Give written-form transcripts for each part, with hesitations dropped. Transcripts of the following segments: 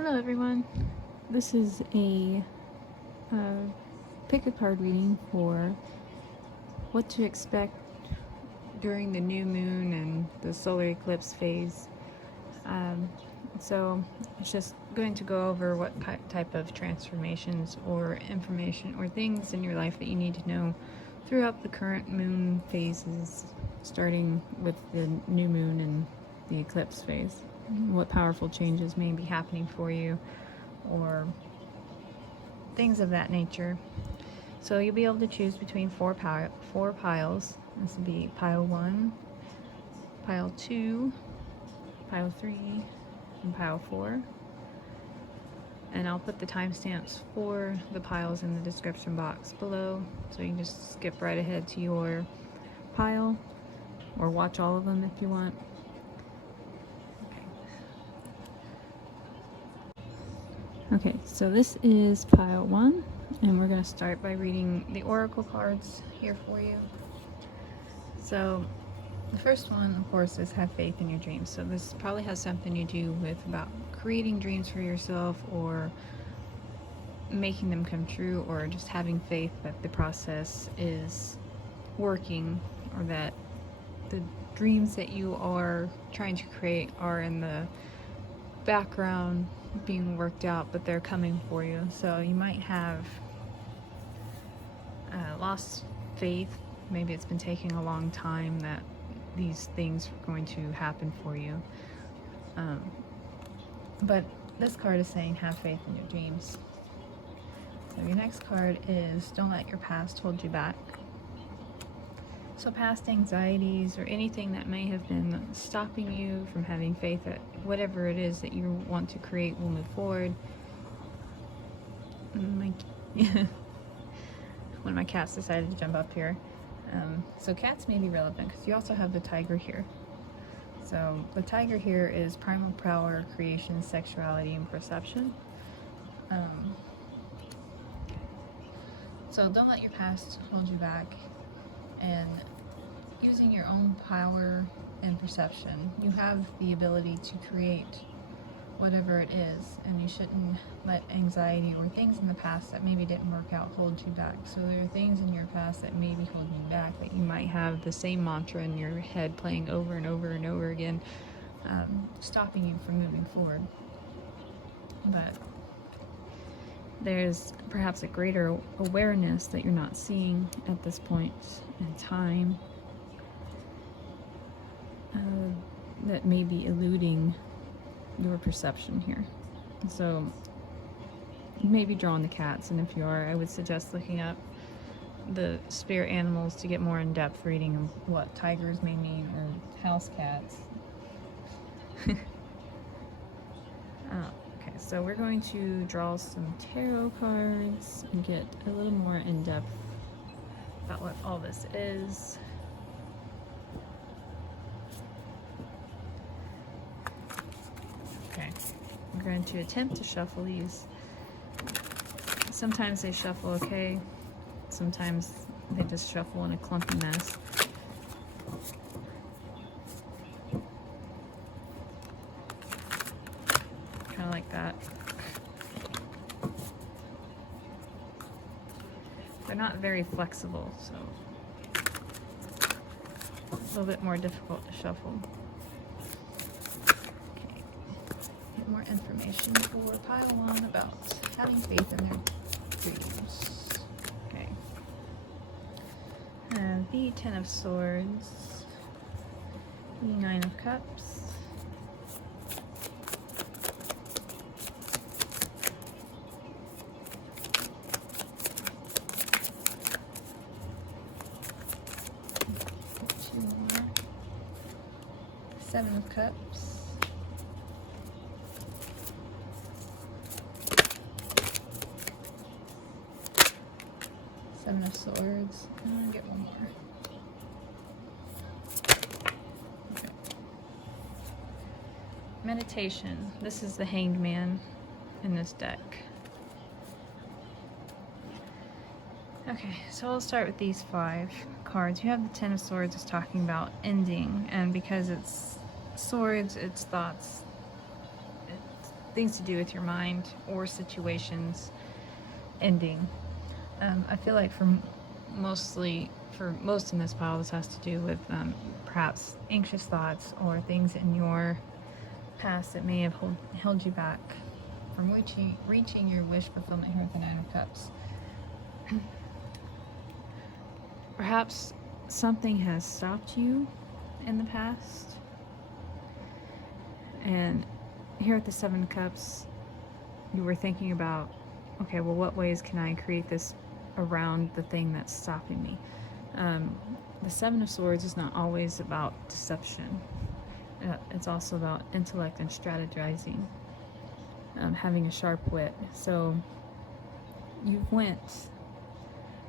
Hello everyone. This is a pick a card reading for what to expect during the new moon and the solar eclipse phase. So it's just going to go over what type of transformations or information or things in your life that you need to know throughout the current moon phases, starting with the new moon and the eclipse phase. What powerful changes may be happening for you, or things of that nature. So you'll be able to choose between four piles. This will be pile 1, pile 2, pile 3, and pile 4. And I'll put the timestamps for the piles in the description box below, so you can just skip right ahead to your pile, or watch all of them if you want. Okay, so this is pile 1, and we're going to start by reading the oracle cards here for you. So the first one, of course, is have faith in your dreams. So this probably has something to do with about creating dreams for yourself, or making them come true, or just having faith that the process is working, or that the dreams that you are trying to create are in the background being worked out, but they're coming for you. So you might have lost faith. Maybe it's been taking a long time that these things are going to happen for you. But this card is saying have faith in your dreams. So your next card is don't let your past hold you back. So past anxieties or anything that may have been stopping you from having faith that whatever it is that you want to create will move forward. One of my cats decided to jump up here. So cats may be relevant because you also have the tiger here. So the tiger here is primal power, creation, sexuality, and perception. So don't let your past hold you back. And using your own power and perception, you have the ability to create whatever it is, and you shouldn't let anxiety or things in the past that maybe didn't work out hold you back. So there are things in your past that may be holding you back, that you might have the same mantra in your head playing over and over and over again, stopping you from moving forward. But there's perhaps a greater awareness that you're not seeing at this point in time, that may be eluding your perception here. So you may be drawn to cats, and if you are, I would suggest looking up the spirit animals to get more in-depth reading of what tigers may mean, or house cats. Okay, so we're going to draw some tarot cards and get a little more in-depth about what all this is. Okay, I'm going to attempt to shuffle these. Sometimes they shuffle okay, sometimes they just shuffle in a clumpy mess. Kind of like that. They're not very flexible, so a little bit more difficult to shuffle. Okay, get more information for pile 1 about having faith in their dreams. Okay. The 10 of Swords, the 9 of Cups, Seven of Cups, Seven of Swords, and I'm gonna get one more. Okay. Meditation. This is the Hanged Man in this deck. Okay, so I'll start with these 5 cards. You have the 10 of Swords is talking about ending, and because it's swords, it's thoughts, it's things to do with your mind or situations ending. I feel like for most in this pile, this has to do with perhaps anxious thoughts or things in your past that may have held you back from reaching your wish fulfillment here with the Nine of Cups. Perhaps something has stopped you in the past, and here at the Seven of Cups, you were thinking about, okay, well, what ways can I create this around the thing that's stopping me? The Seven of Swords is not always about deception. It's also about intellect and strategizing, having a sharp wit. So you went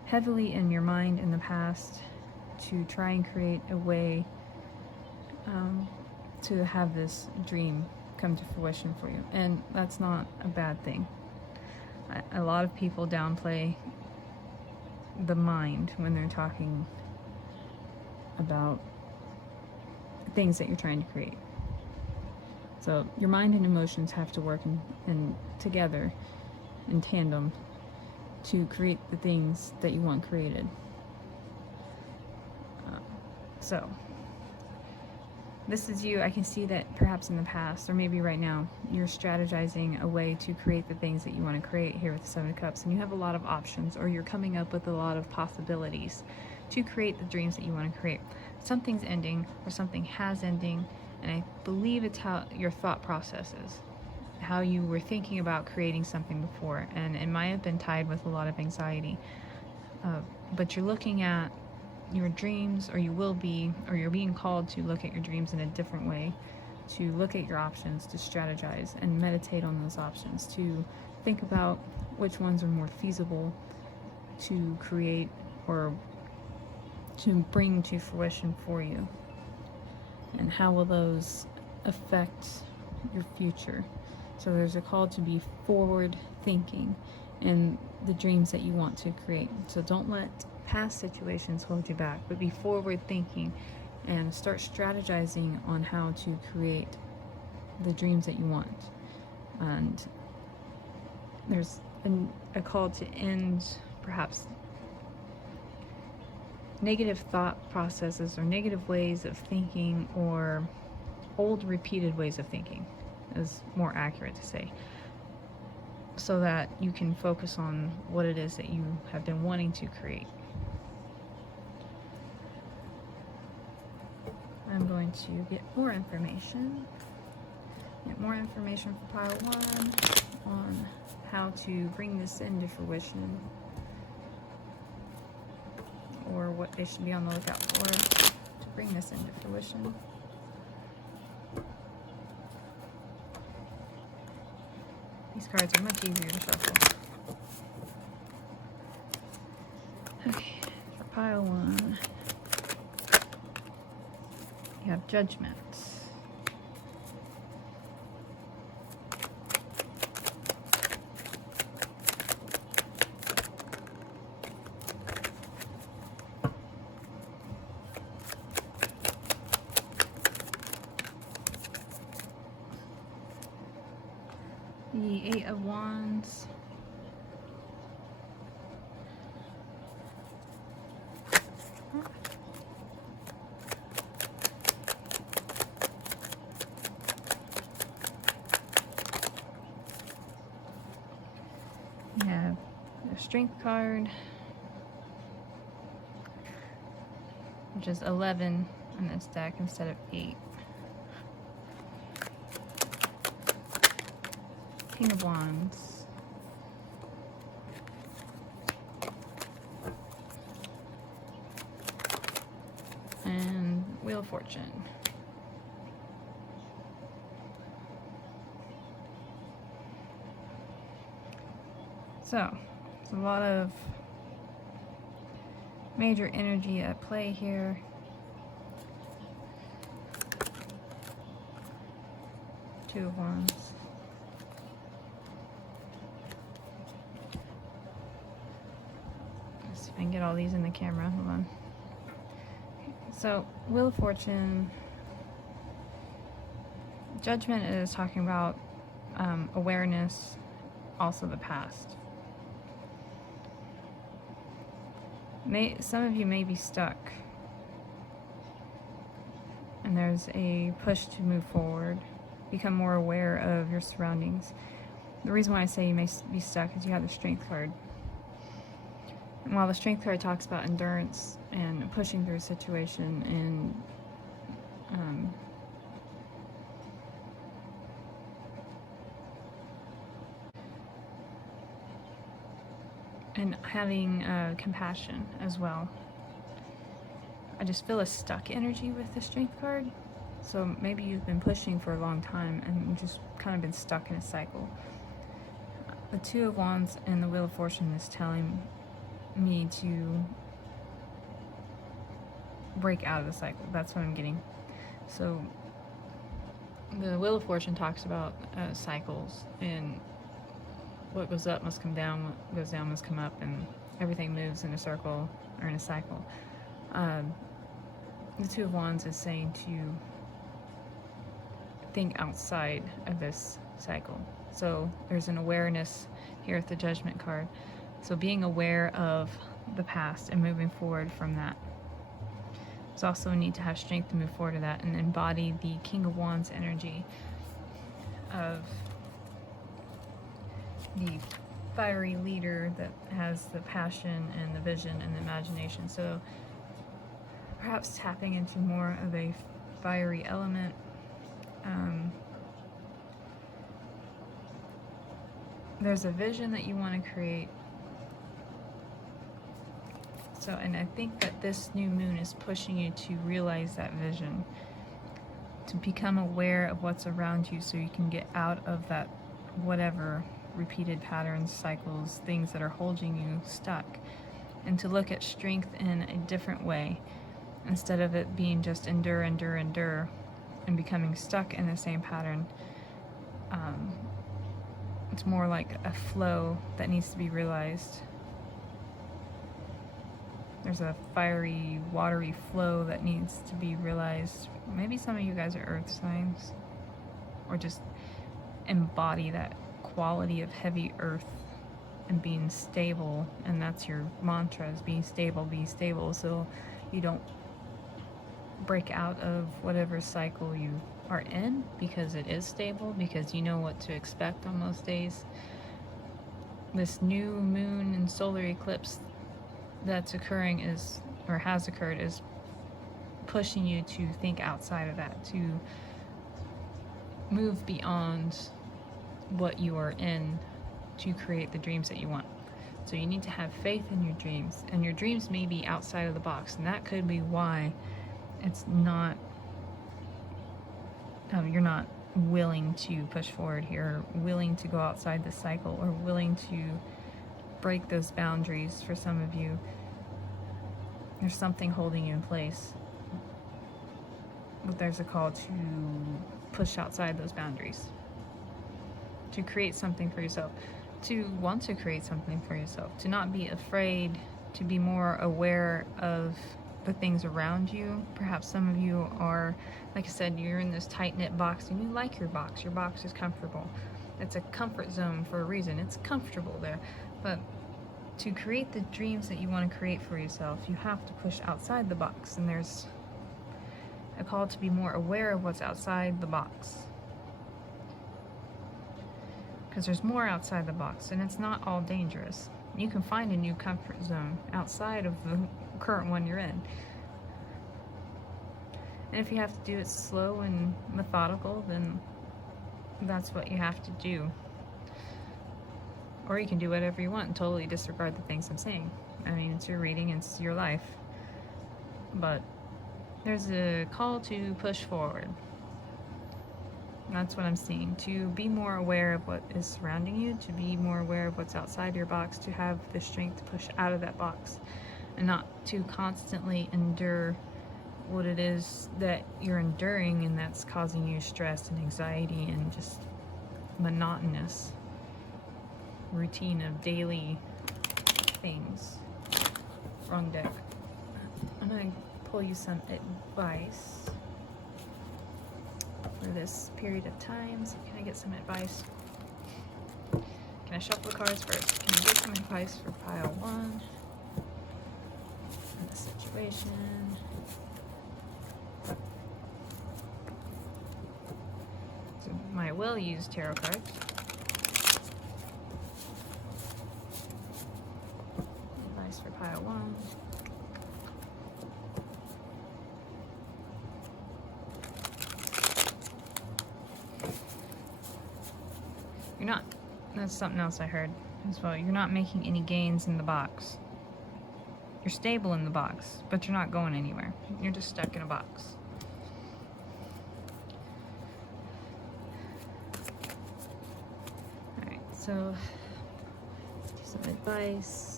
heavily in your mind in the past to try and create a way to have this dream come to fruition for you. And that's not a bad thing. A lot of people downplay the mind when they're talking about things that you're trying to create. So your mind and emotions have to work in together in tandem to create the things that you want created. So this is you. I can see that perhaps in the past, or maybe right now, you're strategizing a way to create the things that you want to create here with the Seven of Cups, and you have a lot of options, or you're coming up with a lot of possibilities to create the dreams that you want to create. Something's ending, or something has ending, and I believe it's how your thought process is, how you were thinking about creating something before, and it might have been tied with a lot of anxiety. But you're looking at your dreams, or you will be, or you're being called to look at your dreams in a different way, to look at your options, to strategize and meditate on those options, to think about which ones are more feasible to create or to bring to fruition for you, and how will those affect your future. So there's a call to be forward thinking in the dreams that you want to create. So don't let past situations hold you back, but be forward thinking and start strategizing on how to create the dreams that you want. And there's a call to end perhaps negative thought processes or negative ways of thinking, or old repeated ways of thinking is more accurate to say, so that you can focus on what it is that you have been wanting to create. I'm going to get more information for pile 1 on how to bring this into fruition, or what they should be on the lookout for to bring this into fruition. These cards are much easier to shuffle. Okay, for pile 1, you have Judgment. The Eight of Wands. You have the Strength card, which is 11 on this deck instead of 8. King of Wands. And Wheel of Fortune. So, there's a lot of major energy at play here. Two of Wands. Let's see if I can get all these in the camera. Hold on. So, Wheel of Fortune. Judgment is talking about awareness, also the past. Some of you may be stuck, and there's a push to move forward, become more aware of your surroundings. The reason why I say you may be stuck is you have the Strength card. And while the Strength card talks about endurance and pushing through a situation and having compassion as well, I just feel a stuck energy with the Strength card. So maybe you've been pushing for a long time and you've just kind of been stuck in a cycle. The Two of Wands and the Wheel of Fortune is telling me to break out of the cycle. That's what I'm getting. So the Wheel of Fortune talks about cycles, and what goes up must come down, what goes down must come up, and everything moves in a circle or in a cycle. The Two of Wands is saying to think outside of this cycle. So there's an awareness here with the Judgment card. So being aware of the past and moving forward from that. There's also a need to have strength to move forward to that and embody the King of Wands energy of the fiery leader that has the passion and the vision and the imagination. So perhaps tapping into more of a fiery element. There's a vision that you want to create. So, and I think that this new moon is pushing you to realize that vision, to become aware of what's around you so you can get out of that whatever repeated patterns, cycles, things that are holding you stuck, and to look at strength in a different way instead of it being just endure, endure, endure and becoming stuck in the same pattern. It's more like a flow that needs to be realized. There's a fiery, watery flow that needs to be realized. Maybe some of you guys are earth signs, or just embody that quality of heavy earth and being stable, and that's your mantra, is be stable, so you don't break out of whatever cycle you are in, because it is stable, because you know what to expect on most days. This new moon and solar eclipse that's occurring is, or has occurred, is pushing you to think outside of that, to move beyond what you are in, to create the dreams that you want. So you need to have faith in your dreams, and your dreams may be outside of the box, and that could be why it's not, you're not willing to push forward here, willing to go outside the cycle, or willing to break those boundaries. For some of you, there's something holding you in place, but there's a call to push outside those boundaries, to create something for yourself, to want to create something for yourself, to not be afraid, to be more aware of the things around you. Perhaps some of you are, like I said, you're in this tight-knit box and you like your box. Your box is comfortable. It's a comfort zone for a reason. It's comfortable there. But to create the dreams that you want to create for yourself, you have to push outside the box. And there's a call to be more aware of what's outside the box, because there's more outside the box, and it's not all dangerous. You can find a new comfort zone outside of the current one you're in. And if you have to do it slow and methodical, then that's what you have to do. Or you can do whatever you want and totally disregard the things I'm saying. I mean, it's your reading, it's your life. But there's a call to push forward. That's what I'm seeing. To be more aware of what is surrounding you, to be more aware of what's outside your box, to have the strength to push out of that box, and not to constantly endure what it is that you're enduring, and that's causing you stress and anxiety and just monotonous routine of daily things. Wrong deck. I'm going to pull you some advice for this period of time. So can I get some advice I shuffle the cards first. Can you give some advice for pile 1 in the situation? So I will use tarot cards. Advice for pile 1. You're not, that's something else I heard as well. You're not making any gains in the box. You're stable in the box, but you're not going anywhere. You're just stuck in a box. Alright, so let's do some advice.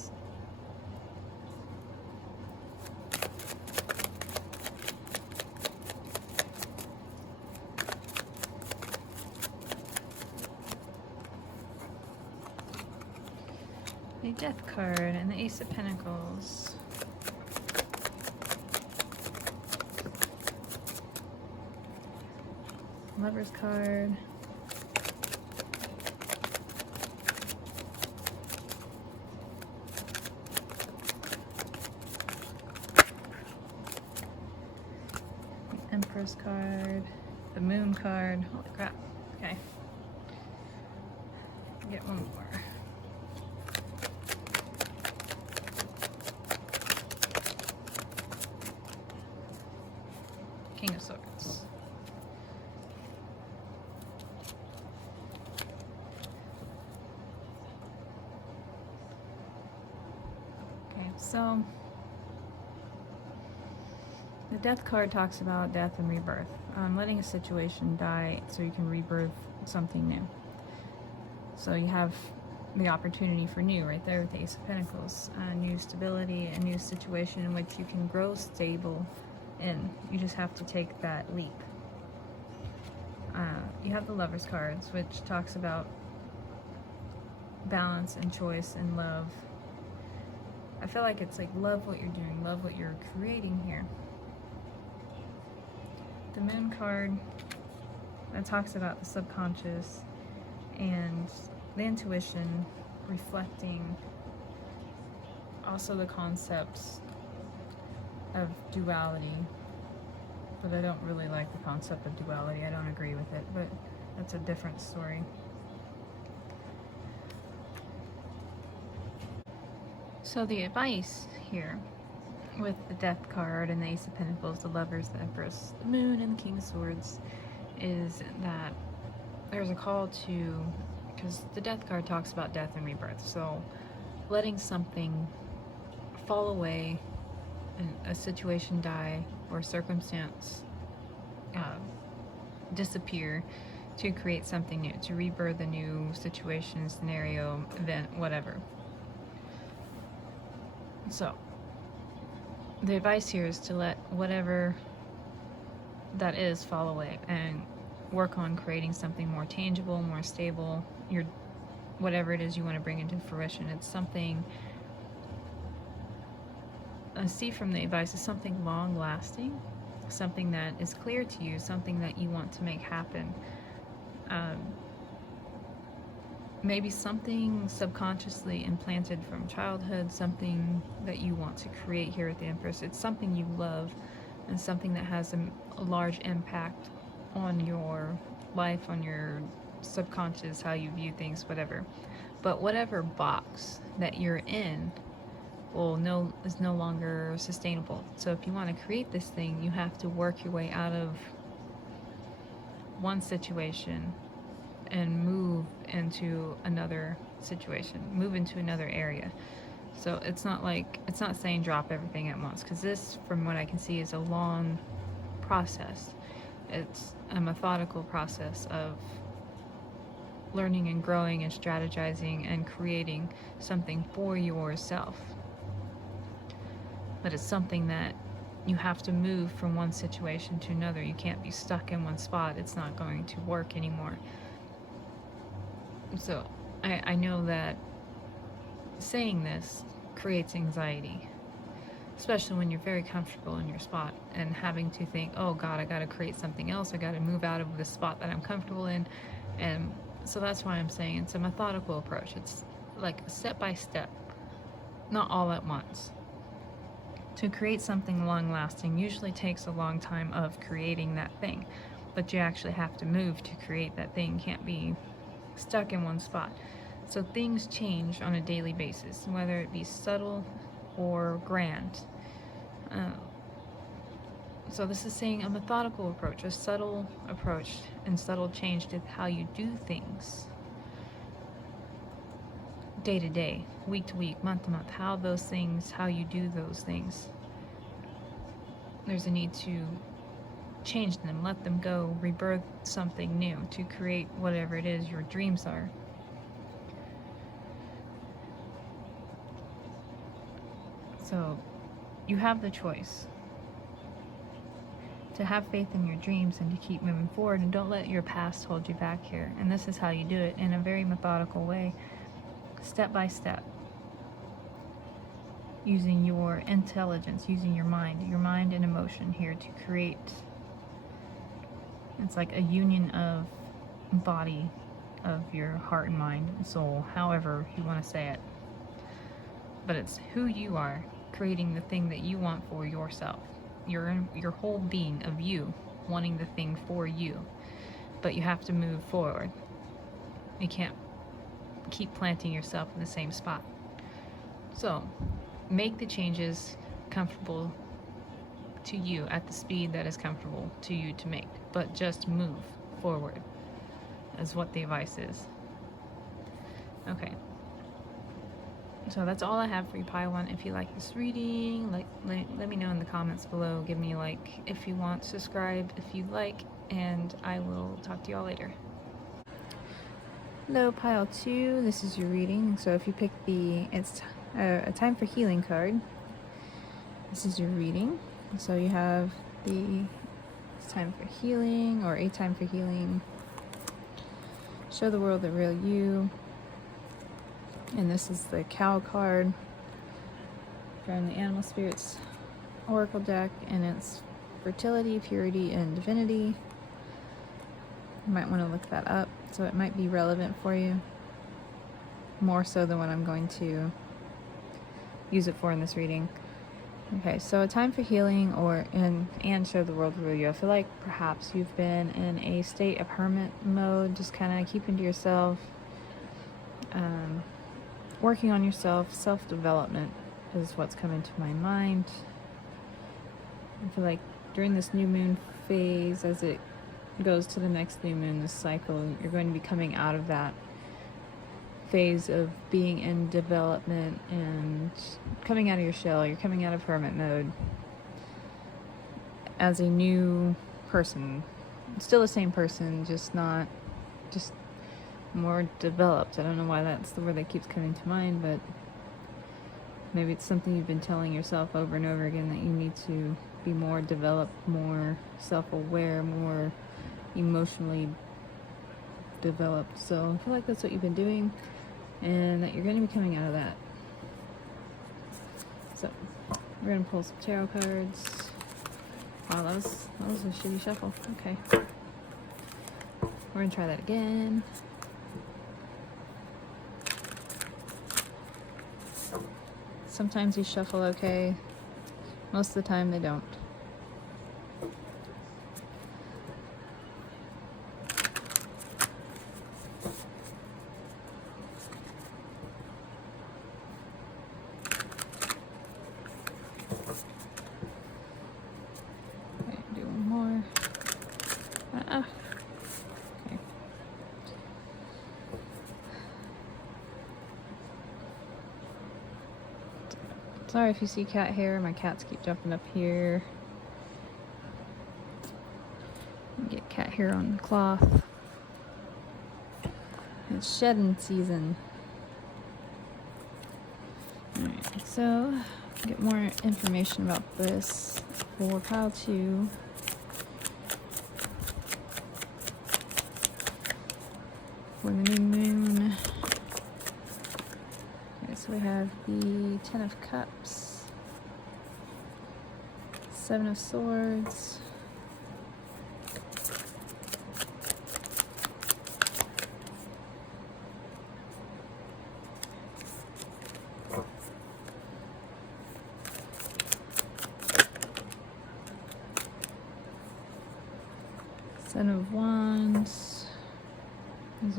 The Death card and the Ace of Pentacles. Lover's card. The Empress card. The Moon card. Holy crap. Okay. Get one more. King of Swords. Okay, so the Death card talks about death and rebirth. Letting a situation die so you can rebirth something new. So you have the opportunity for new right there with the Ace of Pentacles. New stability, a new situation in which you can grow stable in. You just have to take that leap. You have the Lover's cards, which talks about balance and choice and love. I feel like it's like love what you're doing, love what you're creating here. The Moon card, that talks about the subconscious and the intuition, reflecting also the concepts of duality, but I don't really like the concept of duality. I don't agree with it, but that's a different story. So the advice here with the Death card and the Ace of Pentacles, the Lovers, the Empress, the Moon, and the King of Swords is that there's a call to, because the Death card talks about death and rebirth, so letting something fall away, a situation die, or a circumstance disappear to create something new, to rebirth a new situation, scenario, event, whatever. So the advice here is to let whatever that is fall away and work on creating something more tangible, more stable, whatever it is you want to bring into fruition. It's something, I see from the advice, is something long lasting, something that is clear to you, something that you want to make happen. Maybe something subconsciously implanted from childhood, something that you want to create here at the Empress. It's something you love and something that has a large impact on your life, on your subconscious, how you view things, whatever. But whatever box that you're in is no longer sustainable. So if you want to create this thing, you have to work your way out of one situation and move into another situation, move into another area. So it's not saying drop everything at once, because this, from what I can see, is a long process. It's a methodical process of learning and growing and strategizing and creating something for yourself. But it's something that you have to move from one situation to another. You can't be stuck in one spot. It's not going to work anymore. So I know that saying this creates anxiety, especially when you're very comfortable in your spot and having to think, oh God, I gotta create something else. I gotta move out of the spot that I'm comfortable in and So that's why I'm saying it's a methodical approach. It's like step by step, not all at once. To create something long lasting usually takes a long time of creating that thing, but you actually have to move to create that thing. You can't be stuck in one spot. So things change on a daily basis, whether it be subtle or grand. So this is saying a methodical approach, a subtle approach, and subtle change to how you do things. Day to day, week to week, month to month, how you do those things. There's a need to change them, let them go, rebirth something new to create whatever it is your dreams are. So you have the choice to have faith in your dreams and to keep moving forward, and don't let your past hold you back here. And this is how you do it, in a very methodical way, step by step, using your intelligence, using your mind and emotion here to create. It's like a union of body, of your heart and mind and soul, however you want to say it. But it's who you are, creating the thing that you want for yourself. Your whole being of you, wanting the thing for you. But you have to move forward. You can't keep planting yourself in the same spot. So, make the changes comfortable to you at the speed that is comfortable to you to make. But just move forward, is what the advice is. Okay. So that's all I have for you, Pile 1. If you like this reading, let me know in the comments below. Give me a like if you want, subscribe if you like, and I will talk to you all later. Hello, Pile 2. This is your reading. So if you pick it's a Time for Healing card, this is your reading. So you have it's time for healing, or a time for healing. Show the world the real you. And this is the Cow card from the Animal Spirits Oracle deck, and it's fertility, purity, and divinity. You might want to look that up, so it might be relevant for you, more so than what I'm going to use it for in this reading. Okay, so a time for healing, and show the world the real you. I feel like perhaps you've been in a state of hermit mode, just kind of keeping to yourself, working on yourself. Self-development is what's coming to my mind. I feel like during this new moon phase, as it goes to the next new moon, this cycle, you're going to be coming out of that phase of being in development and coming out of your shell. You're coming out of hermit mode as a new person. Still the same person, just more developed. I don't know why that's the word that keeps coming to mind, but maybe it's something you've been telling yourself over and over again, that you need to be more developed, more self-aware, more emotionally developed. So I feel like that's what you've been doing, and that you're going to be coming out of that. So we're going to pull some tarot cards. Wow, that was a shitty shuffle. Okay, we're going to try that again. Sometimes you shuffle okay, most of the time they don't. Okay, do one more. Okay. Sorry if you see cat hair, my cats keep jumping up here. Get cat hair on the cloth. It's shedding season. Alright, so get more information about this for Pile 2. For the new moon. Okay, so we have the Ten of Cups, Seven of Swords,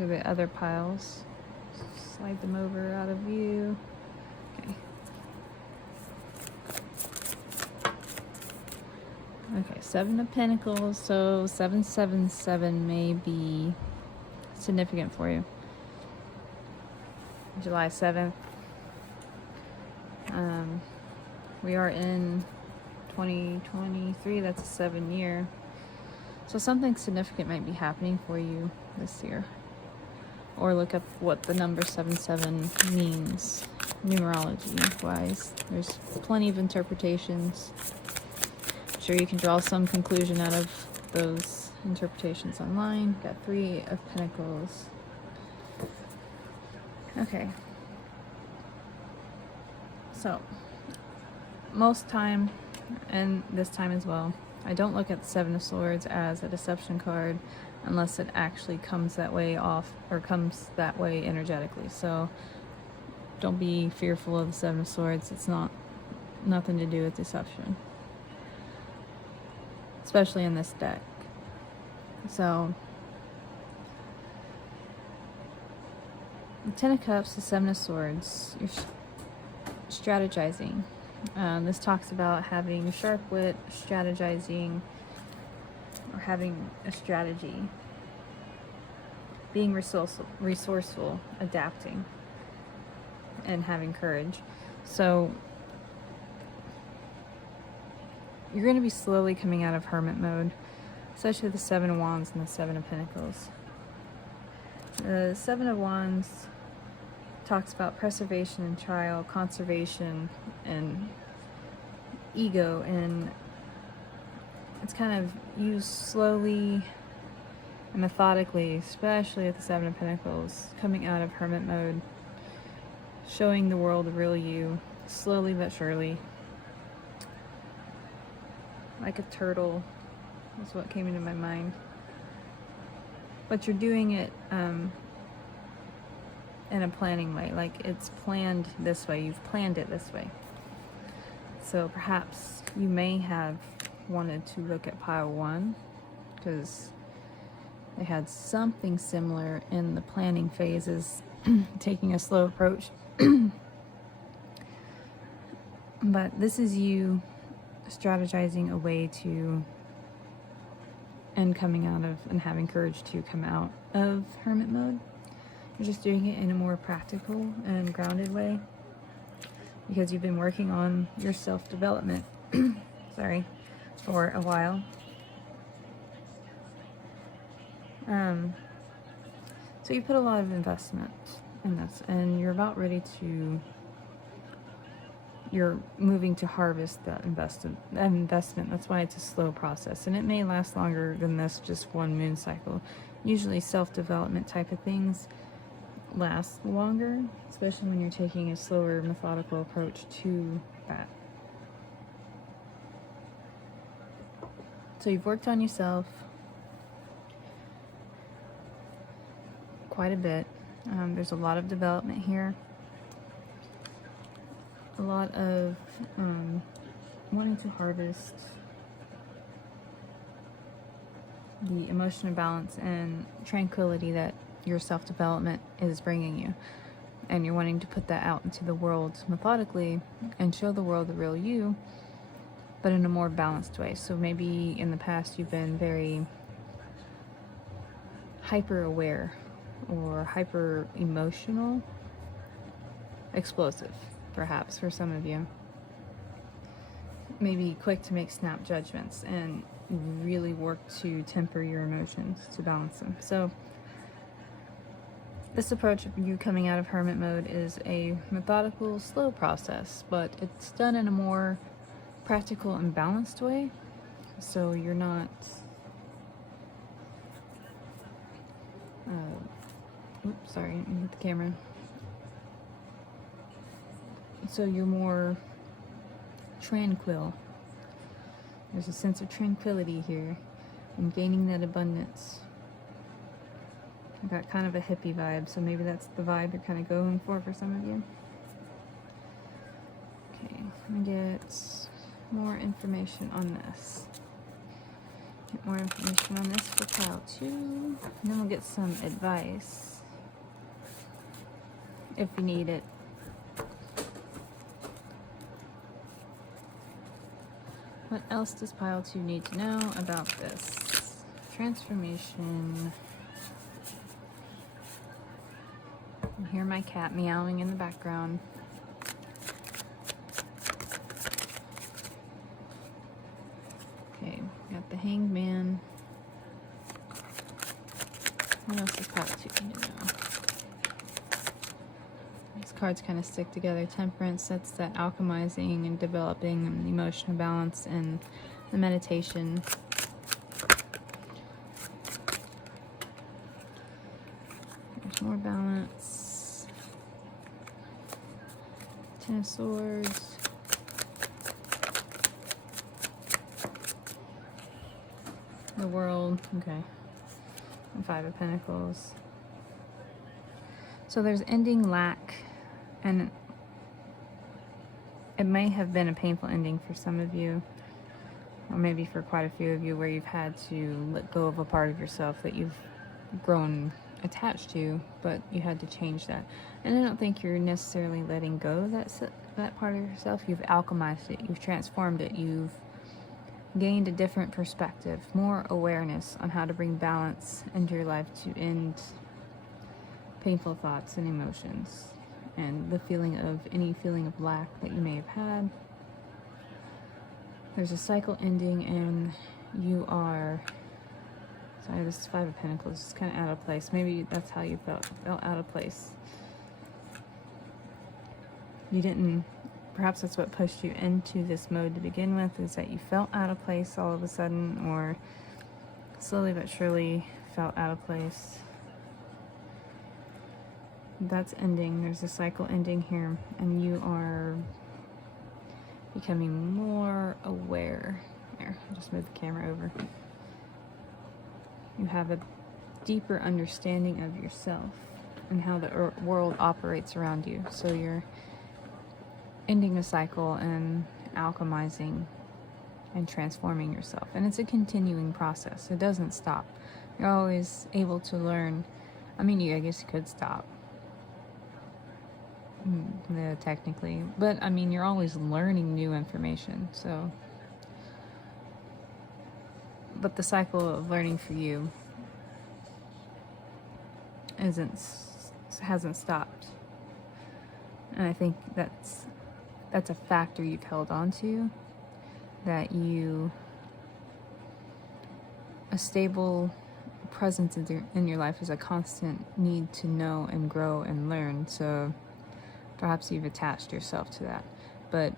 are the other piles. Slide them over out of view. Okay. Okay, 7 of Pentacles, so 777 may be significant for you. July 7th. We are in 2023, that's a 7-year. So something significant might be happening for you this year. Or look up what the number 77 means, numerology-wise. There's plenty of interpretations. I'm sure you can draw some conclusion out of those interpretations online. Got 3 of Pentacles. Okay. So, most time, and this time as well, I don't look at the 7 of Swords as a deception card unless it actually comes that way off, or comes that way energetically. So don't be fearful of the 7 of Swords. It's nothing to do with deception, especially in this deck. So the 10 of Cups, the 7 of Swords, you're strategizing. This talks about having sharp wit, strategizing, or having a strategy, being resourceful, adapting, and having courage. So you're going to be slowly coming out of hermit mode, especially the 7 of Wands and the 7 of Pentacles. The 7 of Wands talks about preservation and trial, conservation, and ego, and it's kind of used slowly and methodically, especially at the 7 of Pentacles, coming out of hermit mode, showing the world the real you, slowly but surely. Like a turtle is what came into my mind. But you're doing it in a planning way, like it's planned this way, you've planned it this way. So perhaps you may have wanted to look at pile 1 because they had something similar in the planning phases, taking a slow approach. But this is you strategizing a way to, and coming out of, and having courage to come out of hermit mode. You're just doing it in a more practical and grounded way because you've been working on your self-development sorry, for a while. So you put a lot of investment in this, and you're about ready to, you're moving to harvest that investment. That's why it's a slow process, and it may last longer than this just one moon cycle. Usually self-development type of things last longer, especially when you're taking a slower, methodical approach to that. So you've worked on yourself quite a bit. There's a lot of development here. A lot of wanting to harvest the emotional balance and tranquility that your self-development is bringing you. And you're wanting to put that out into the world methodically and show the world the real you, but in a more balanced way. So maybe in the past you've been very hyper aware or hyper emotional, explosive perhaps for some of you. Maybe quick to make snap judgments and really work to temper your emotions to balance them. So this approach of you coming out of hermit mode is a methodical, slow process, but it's done in a more practical and balanced way. So you're not oops, sorry, I hit the camera. So you're more tranquil. There's a sense of tranquility here and gaining that abundance. I got kind of a hippie vibe, so maybe that's the vibe you're kind of going for some of you. Okay, let me get more information on this. Get more information on this for pile 2, and then we'll get some advice if you need it. What else does pile 2 need to know about this transformation? I hear my cat meowing in the background. Okay, got the Hanged Man. What else does pile 2 need to know? These cards kind of stick together. Temperance, that's that alchemizing and developing and emotional balance and the meditation. There's more balance. Ten of Swords. The World, okay. And Five of Pentacles. So there's ending lack, and it may have been a painful ending for some of you, or maybe for quite a few of you, where you've had to let go of a part of yourself that you've grown attached to, but you had to change that. And I don't think you're necessarily letting go of that part of yourself. You've alchemized it, you've transformed it, you've gained a different perspective, more awareness on how to bring balance into your life to end painful thoughts and emotions and the feeling of any feeling of lack that you may have had. There's a cycle ending, and you are, sorry, this is Five of Pentacles. It's kind of out of place. Maybe that's how you felt out of place. You didn't, perhaps that's what pushed you into this mode to begin with, is that you felt out of place all of a sudden, or slowly but surely felt out of place. That's ending. There's a cycle ending here, and you are becoming more aware. Here, I'll just move the camera over. You have a deeper understanding of yourself and how the world operates around you. So you're ending a cycle and alchemizing and transforming yourself. And it's a continuing process. It doesn't stop. You're always able to learn. I mean, I guess you could stop. Yeah, technically. But, I mean, you're always learning new information. So, but the cycle of learning for you hasn't stopped. And I think that's a factor you've held on to, that a stable presence in your life is a constant need to know and grow and learn. So perhaps you've attached yourself to that, but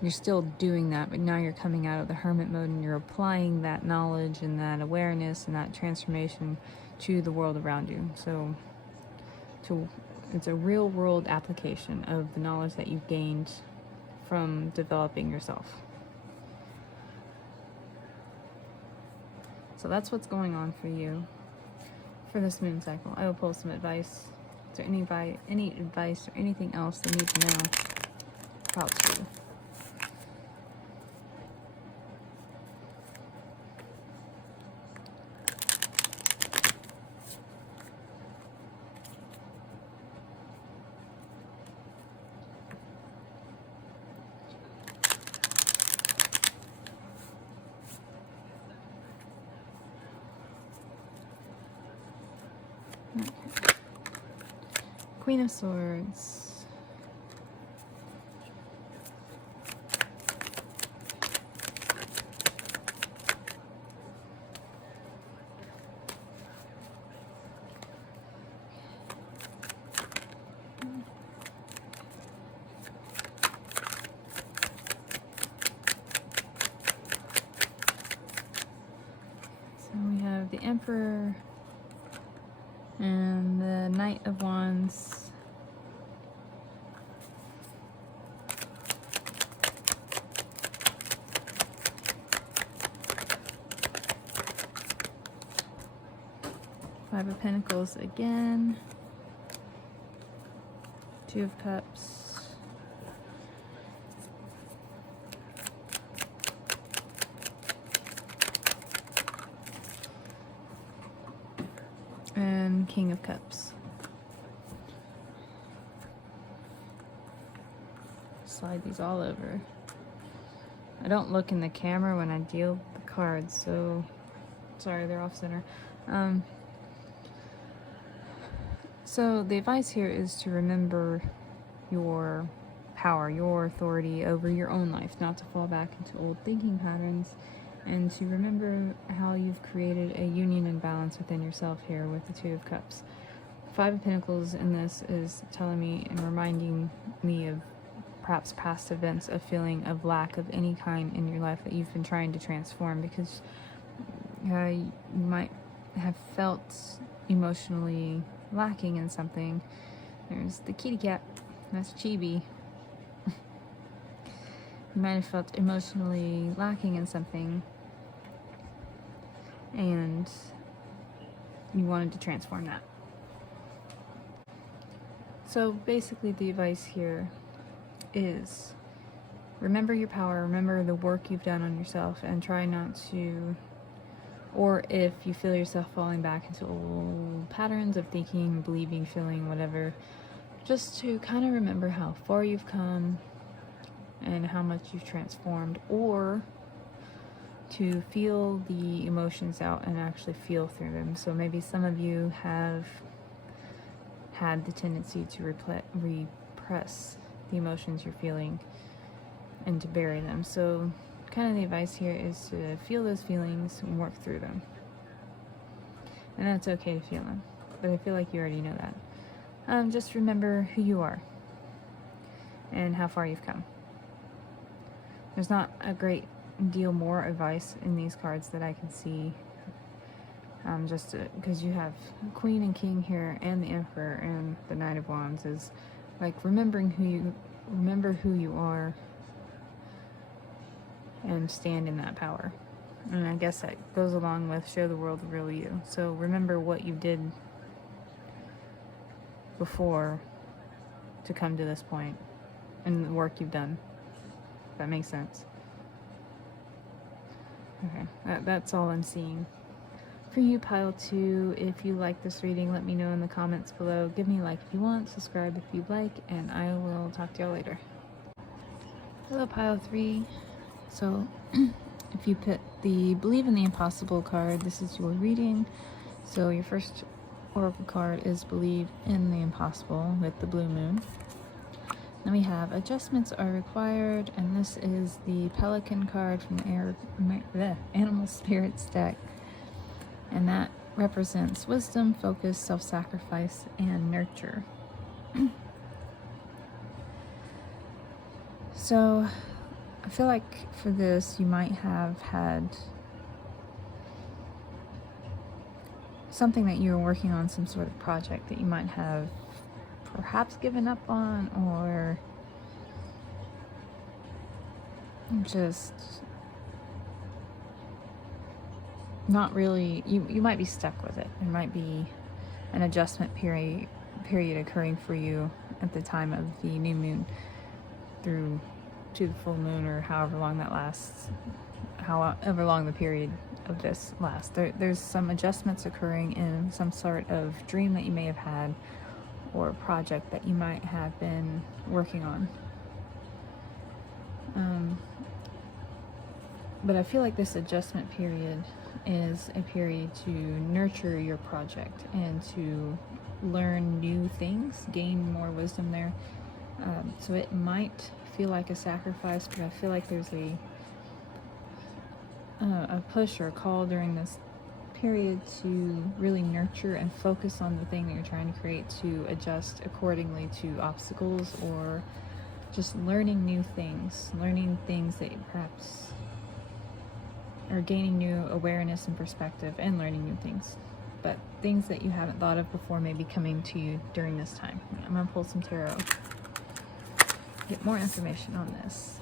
you're still doing that, but now you're coming out of the hermit mode and you're applying that knowledge and that awareness and that transformation to the world around you. So it's a real world application of the knowledge that you've gained from developing yourself. So that's what's going on for you for this moon cycle. I will pull some advice. Is there any advice or anything else they need to know about you? Okay. Queen of Swords. So we have the Emperor and the Knight of Wands. Five of Pentacles again. Two of Cups. And King of Cups. slide these all over. I don't look in the camera when I deal the cards, so sorry, they're off center. So the advice here is to remember your power, your authority over your own life, not to fall back into old thinking patterns, and to remember how you've created a union and balance within yourself here with the Two of Cups. Five of Pentacles in this is telling me and reminding me of perhaps past events, a feeling of lack of any kind in your life that you've been trying to transform, because you might have felt emotionally lacking in something. There's the kitty cat, that's Chibi. You might have felt emotionally lacking in something and you wanted to transform that. So basically the advice here is remember your power, remember the work you've done on yourself, and try not to, or if you feel yourself falling back into old patterns of thinking, believing, feeling, whatever, just to kind of remember how far you've come and how much you've transformed, or to feel the emotions out and actually feel through them. So maybe some of you have had the tendency to repress the emotions you're feeling and to bury them. So kind of the advice here is to feel those feelings and work through them. And that's okay to feel them, but I feel like you already know that. Just remember who you are and how far you've come. There's not a great deal more advice in these cards that I can see, just because you have Queen and King here and the Emperor and the Knight of Wands, is like remember who you are and stand in that power. And I guess that goes along with show the world the real you. So remember what you did before to come to this point and the work you've done. If that makes sense. Okay, that's all I'm seeing. For you, pile 2, if you like this reading, let me know in the comments below. Give me a like if you want, subscribe if you'd like, and I will talk to y'all later. Hello, pile 3. So, if you put the Believe in the Impossible card, this is your reading. So your first oracle card is Believe in the Impossible with the blue moon. Then we have Adjustments Are Required, and this is the Pelican card from the Animal Spirits deck. And that represents wisdom, focus, self-sacrifice, and nurture. So I feel like for this you might have had something that you were working on, some sort of project that you might have perhaps given up on, or just not really, you might be stuck with it. There might be an adjustment period occurring for you at the time of the new moon through to the full moon, or however long that lasts, however long the period of this lasts. There's some adjustments occurring in some sort of dream that you may have had, or project that you might have been working on. But I feel like this adjustment period is a period to nurture your project and to learn new things, gain more wisdom there. So it might feel like a sacrifice, but I feel like there's a push or a call during this period to really nurture and focus on the thing that you're trying to create, to adjust accordingly to obstacles, or just learning new things, learning things that perhaps are gaining new awareness and perspective, and learning new things. But things that you haven't thought of before may be coming to you during this time. I'm going to pull some tarot, get more information on this.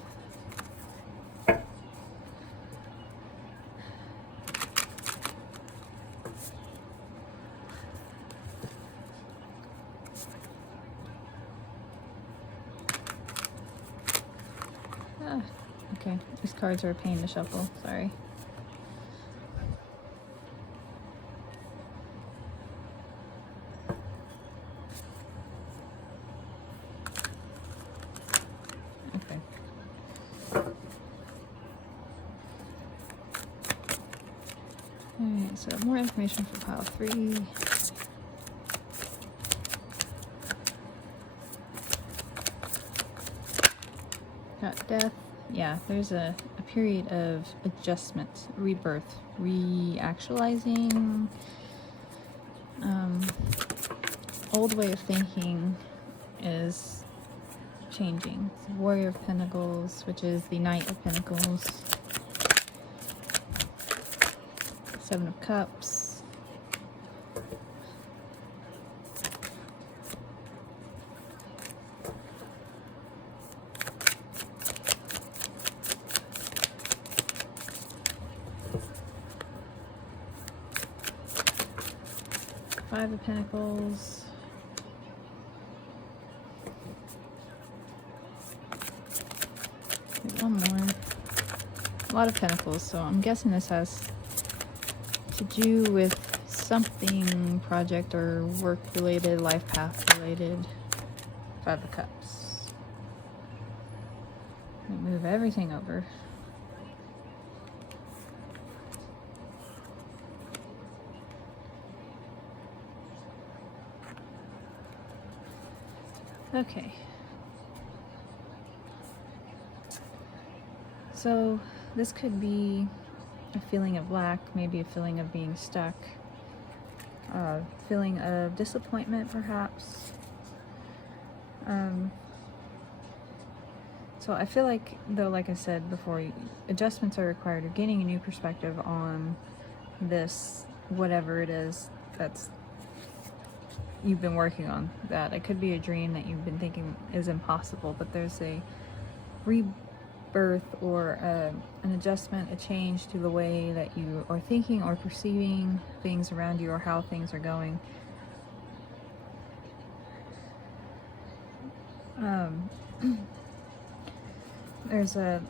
Okay, these cards are a pain to shuffle, sorry. So more information for pile 3. Got death. Yeah, there's a period of adjustment, rebirth, reactualizing. Old way of thinking is changing. So Warrior of Pentacles, which is the Knight of Pentacles. 7 of Cups. Five of Pentacles. Wait, one more. A lot of Pentacles, so I'm guessing this has to do with something project or work related, life path related. 5 of Cups. Move everything over. Okay. So this could be a feeling of lack, maybe a feeling of being stuck, feeling of disappointment perhaps. So I feel like, though, like I said before, adjustments are required. You're gaining a new perspective on this, whatever it is that's you've been working on. That it could be a dream that you've been thinking is impossible, but there's a rebirth or an adjustment, a change to the way that you are thinking or perceiving things around you or how things are going. There's a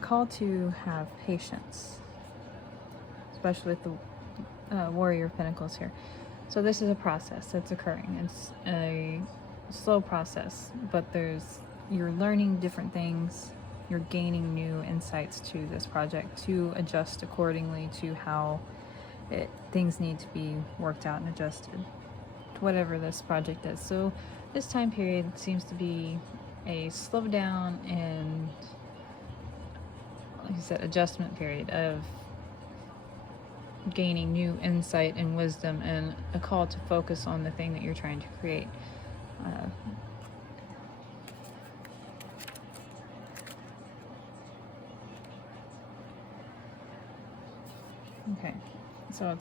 call to have patience, especially with the Warrior of Pentacles here. So this is a process that's occurring. It's a slow process, but you're learning different things. You're gaining new insights to this project to adjust accordingly to how things need to be worked out and adjusted to whatever this project is. So this time period seems to be a slow down and, like I said, adjustment period of gaining new insight and wisdom, and a call to focus on the thing that you're trying to create. Okay, so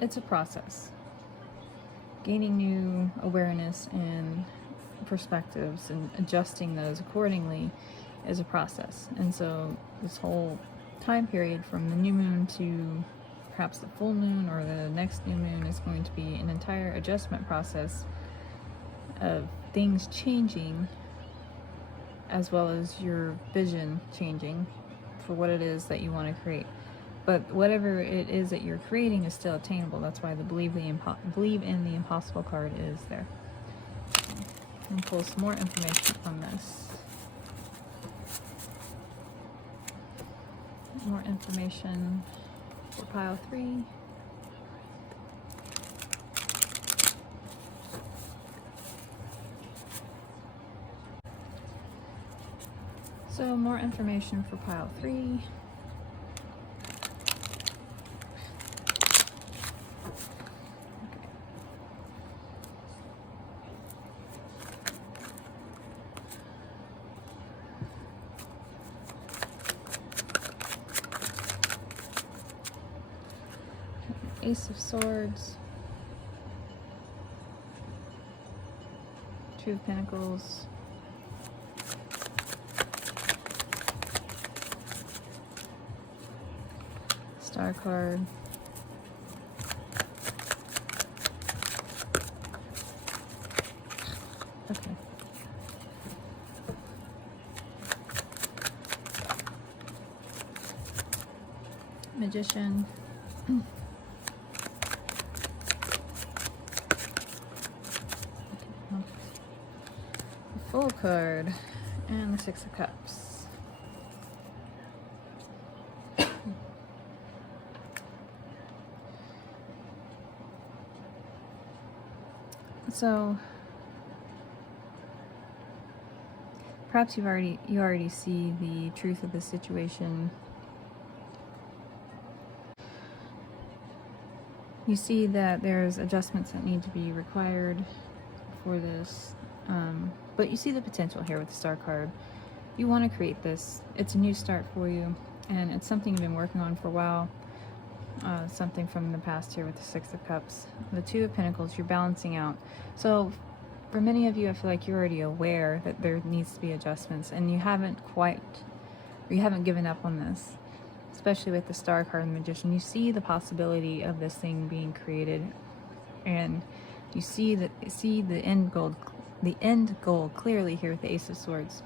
it's a process. Gaining new awareness and perspectives and adjusting those accordingly is a process. And so this whole time period from the new moon to perhaps the full moon or the next new moon is going to be an entire adjustment process of things changing, as well as your vision changing for what it is that you want to create. But whatever it is that you're creating is still attainable. That's why the believe in the impossible card is there. And pull some more information from this. More information for pile 3. So more information for pile 3. Ace of Swords, 2 of Pentacles, Star card, okay, Magician, Full card, and the 6 of Cups. So perhaps you already see the truth of the situation. You see that there's adjustments that need to be required for this, but you see the potential here with the Star card. You want to create this. It's a new start for you, and it's something you've been working on for a while. Something from the past here with the Six of Cups. The Two of Pentacles, you're balancing out. So for many of you, I feel like you're already aware that there needs to be adjustments, and you haven't given up on this. Especially with the Star card and the Magician, you see the possibility of this thing being created, and you see the end goal clearly here with the Ace of Swords.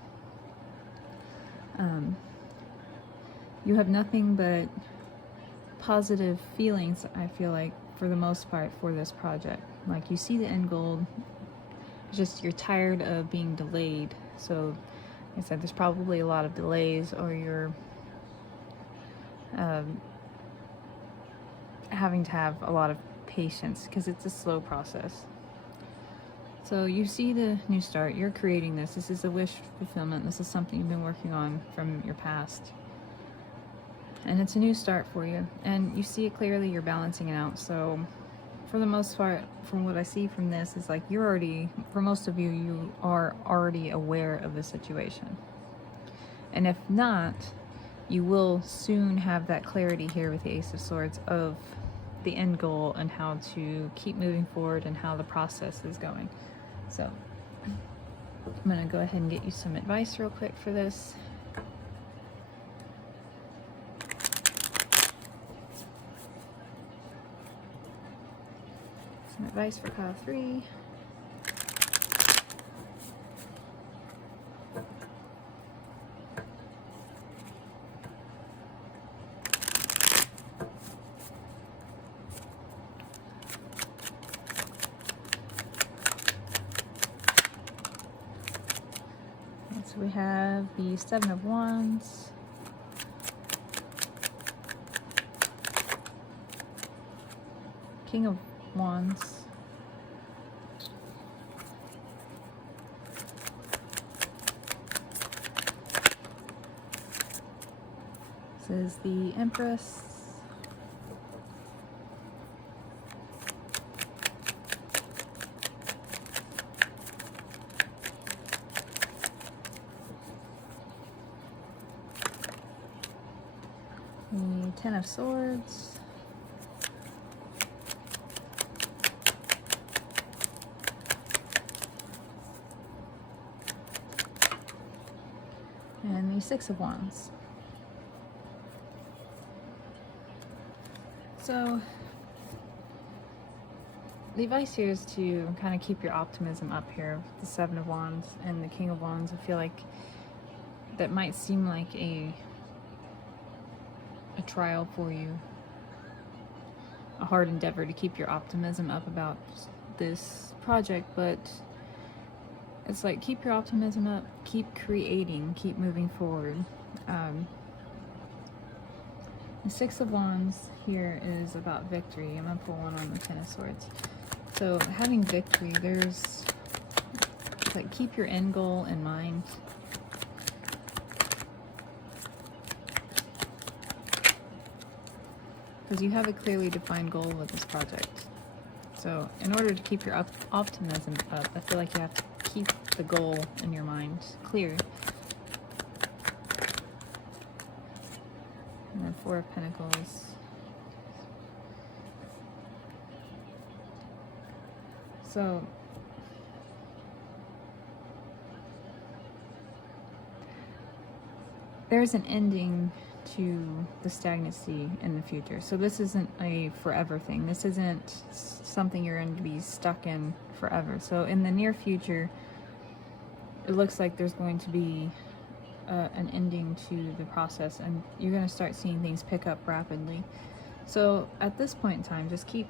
You have nothing but positive feelings, I feel like, for the most part, for this project. Like, you see the end goal, just you're tired of being delayed. So like I said, there's probably a lot of delays, or you're having to have a lot of patience because it's a slow process. So you see the new start, you're creating this. This is a wish fulfillment. This is something you've been working on from your past. And it's a new start for you. And you see it clearly, you're balancing it out. So for the most part, from what I see from this, is like you're already, for most of you, you are already aware of the situation. And if not, you will soon have that clarity here with the Ace of Swords of the end goal and how to keep moving forward and how the process is going. So I'm going to go ahead and get you some advice real quick for this. Some advice for pile 3. So we have the Seven of Wands, King of Wands, this is the Empress, the Ten of Swords, and the Six of Wands. So the advice here is to kind of keep your optimism up here with the Seven of Wands and the King of Wands. I feel like that might seem like a trial for you, a hard endeavor to keep your optimism up about this project, but it's like, keep your optimism up, keep creating, keep moving forward. The Six of Wands here is about victory. I'm going to pull one on the Ten of Swords. So having victory, it's like, keep your end goal in mind. Because you have a clearly defined goal with this project. So in order to keep your optimism up, I feel like you have to keep the goal in your mind clear. And then Four of Pentacles. So there's an ending to the stagnancy in the future. So this isn't a forever thing. This isn't something you're going to be stuck in forever. So in the near future, it looks like there's going to be an ending to the process, and you're going to start seeing things pick up rapidly. So at this point in time, just keep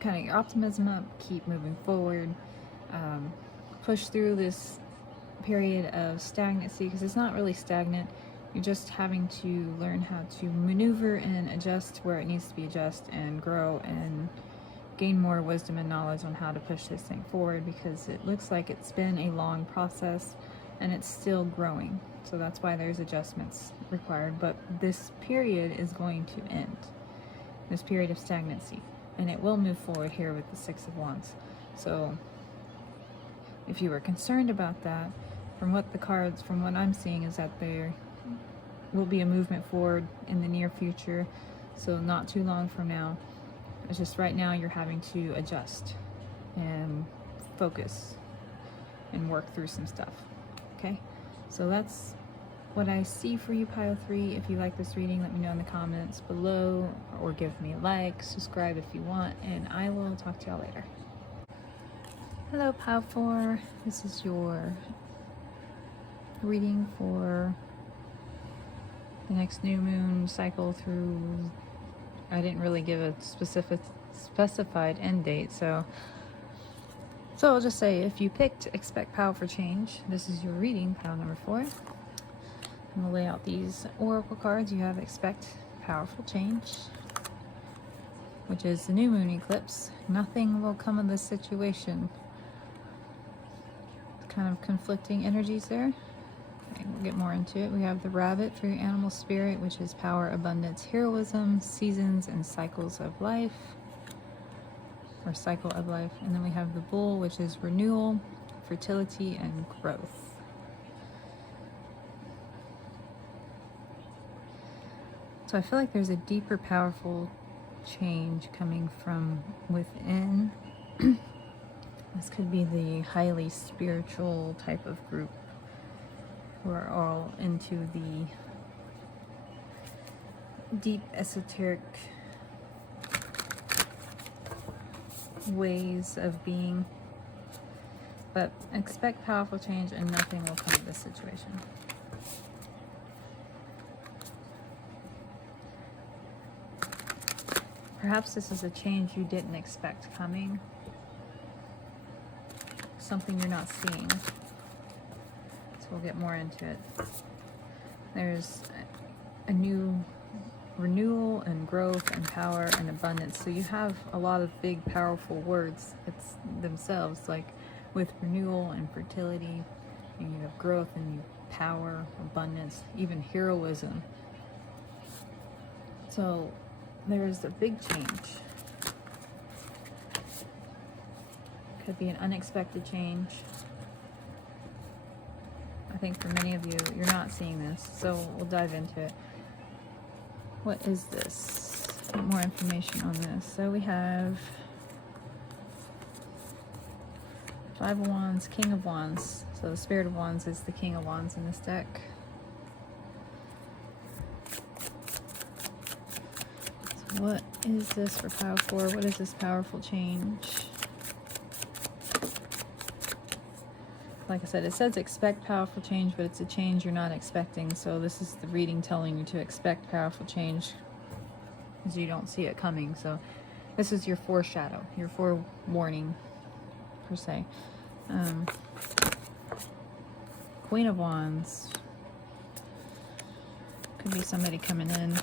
kind of your optimism up, keep moving forward, push through this period of stagnancy, because it's not really stagnant. You're just having to learn how to maneuver and adjust where it needs to be adjusted, and grow and gain more wisdom and knowledge on how to push this thing forward, because it looks like it's been a long process and it's still growing. So that's why there's adjustments required. But this period is going to end, this period of stagnancy, and it will move forward here with the Six of Wands. So if you were concerned about that, from what the cards, from what I'm seeing, is that there will be a movement forward in the near future. So not too long from now. It's just right now you're having to adjust and focus and work through some stuff. Okay, so that's what I see for you, Pile 3. If you like this reading, let me know in the comments below, or give me a like, subscribe if you want, and I will talk to y'all later. Hello, Pile 4. This is your reading for the next new moon cycle through, I didn't really give a specified end date, so I'll just say, if you picked expect powerful change, this is your reading, pile number 4. I'm gonna lay out these oracle cards. You have expect powerful change, which is the new moon eclipse. Nothing will come of this situation. Kind of conflicting energies there. Okay, we'll get more into it. We have the rabbit through animal spirit, which is power, abundance, heroism, seasons, and cycles of life, or cycle of life. And then we have the bull, which is renewal, fertility, and growth. So I feel like there's a deeper, powerful change coming from within. This could be the highly spiritual type of group who are all into the deep esoteric ways of being. But expect powerful change and nothing will come of this situation. Perhaps this is a change you didn't expect coming. Something you're not seeing. So we'll get more into it. There's a new renewal and growth and power and abundance. So you have a lot of big, powerful words themselves, like with renewal and fertility, and you have growth and you have power, abundance, even heroism. So there's a big change. Could be an unexpected change. I think for many of you, you're not seeing this, so we'll dive into it. What is this? Get more information on this. So we have Five of Wands, King of Wands. So the Spirit of Wands is the King of Wands in this deck. So what is this for Pile 4? What is this powerful change? Like I said, it says expect powerful change, but it's a change you're not expecting. So this is the reading telling you to expect powerful change, because you don't see it coming. So this is your foreshadow, your forewarning, per se. Queen of Wands. Could be somebody coming in.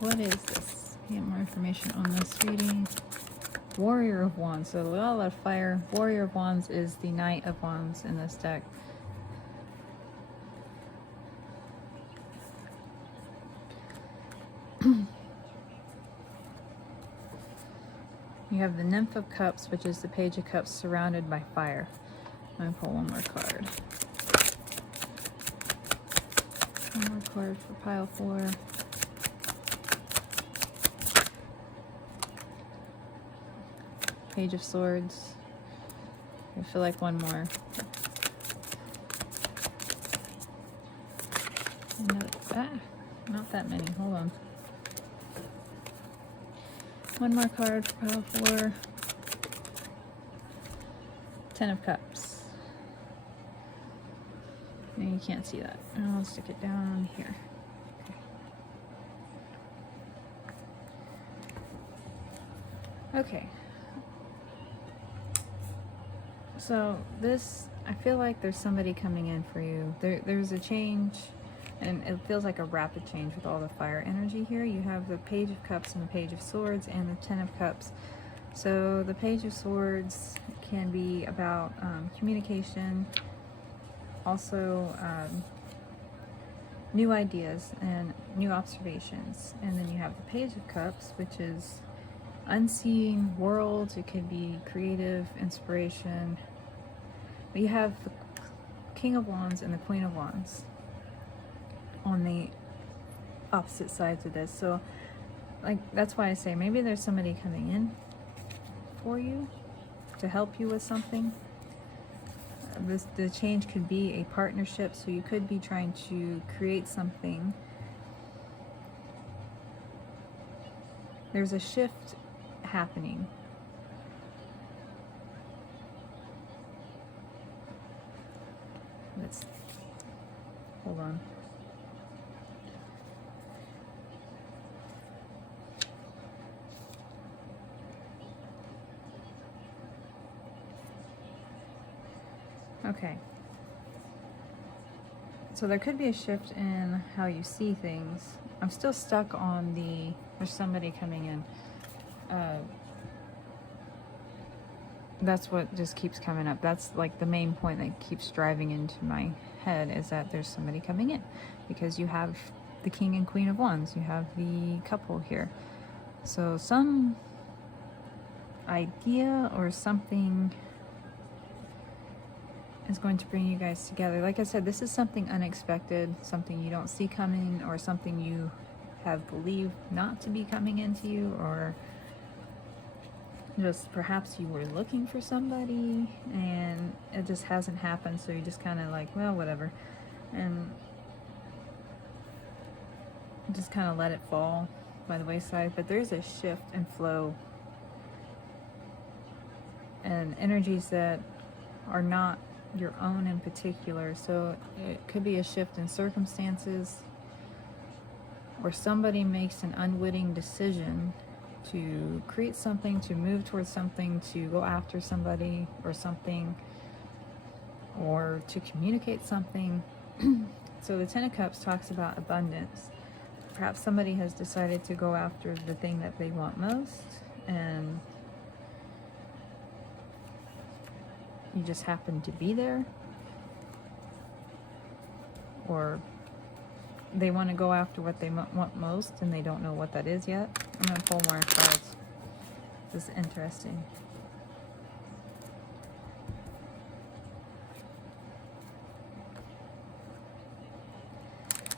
What is this? Get more information on this reading. Warrior of Wands. So we all have fire. Warrior of Wands is the Knight of Wands in this deck. You have the Nymph of Cups, which is the Page of Cups surrounded by fire. I'm going to pull one more card. One more card for Pile 4. Page of Swords. I feel like one more. Not that many. Hold on. One more card for Pile 4. Ten of Cups. No, you can't see that. I'll stick it down here. Okay. So this, I feel like there's somebody coming in for you. There's a change. And it feels like a rapid change with all the fire energy here. You have the Page of Cups and the Page of Swords and the Ten of Cups. So the Page of Swords can be about communication, also new ideas and new observations. And then you have the Page of Cups, which is unseen worlds. It could be creative inspiration. But you have the King of Wands and the Queen of Wands on the opposite sides of this. So like, that's why I say maybe there's somebody coming in for you to help you with something. The change could be a partnership, so you could be trying to create something. There's a shift happening. Let's hold on. Okay. So there could be a shift in how you see things. I'm still stuck on there's somebody coming in. That's what just keeps coming up. That's like the main point that keeps driving into my head, is that there's somebody coming in. Because you have the King and Queen of Wands. You have the couple here. So some idea or something is going to bring you guys together. Like I said, this is something unexpected, something you don't see coming, or something you have believed not to be coming into you, or just perhaps you were looking for somebody and it just hasn't happened, so you just kind of like, well, whatever, and just kind of let it fall by the wayside. But there's a shift and flow and energies that are not your own in particular. So it could be a shift in circumstances, or somebody makes an unwitting decision to create something, to move towards something, to go after somebody or something, or to communicate something. So the Ten of Cups talks about abundance. Perhaps somebody has decided to go after the thing that they want most, and you just happen to be there. Or they want to go after what they want most and they don't know what that is yet. I'm going to pull more cards. This is interesting.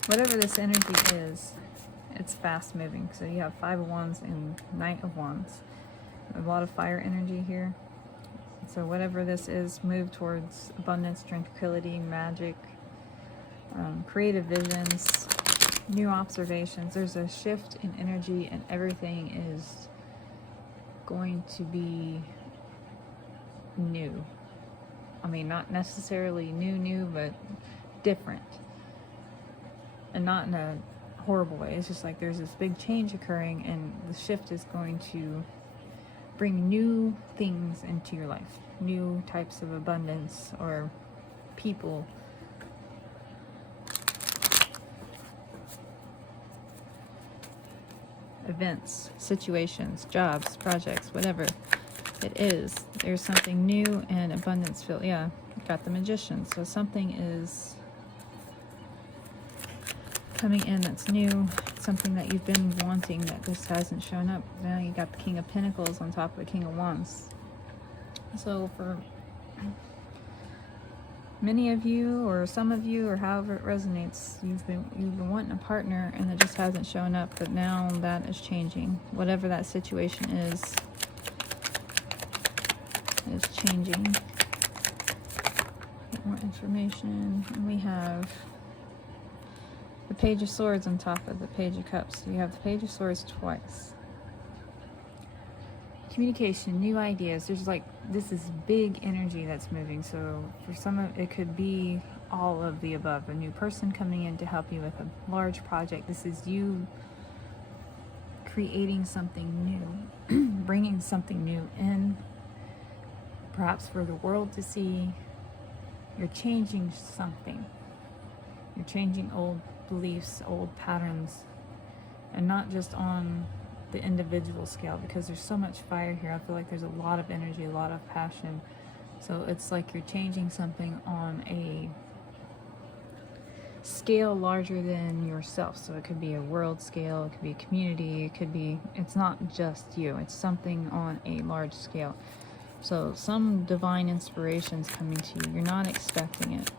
Whatever this energy is, it's fast moving. So you have Five of Wands and Knight of Wands. A lot of fire energy here. So whatever this is, move towards abundance, tranquility, magic, creative visions, new observations. There's a shift in energy, and everything is going to be new. I mean, not necessarily new, but different. And not in a horrible way. It's just like there's this big change occurring, and the shift is going to bring new things into your life. New types of abundance, or people. Events, situations, jobs, projects, whatever it is. There's something new and abundance filled. Yeah, got the Magician. So something is coming in that's new, something that you've been wanting that just hasn't shown up. Now you got the King of Pentacles on top of the King of Wands. So for many of you, or some of you, or however it resonates, you've been wanting a partner and it just hasn't shown up, but now that is changing. Whatever that situation is changing. Get more information. And we have the Page of Swords on top of the Page of Cups. So you have the Page of Swords twice. Communication, new ideas. There's like, this is big energy that's moving. So for some of it could be all of the above. A new person coming in to help you with a large project. This is you creating something new, bringing something new in, perhaps for the world to see. You're changing something. You're changing old beliefs, old patterns, and not just on the individual scale, because there's so much fire here. I feel like there's a lot of energy, a lot of passion. So it's like you're changing something on a scale larger than yourself. So it could be a world scale, it could be a community, it could be, it's not just you, it's something on a large scale. So some divine inspiration's coming to you. You're not expecting it.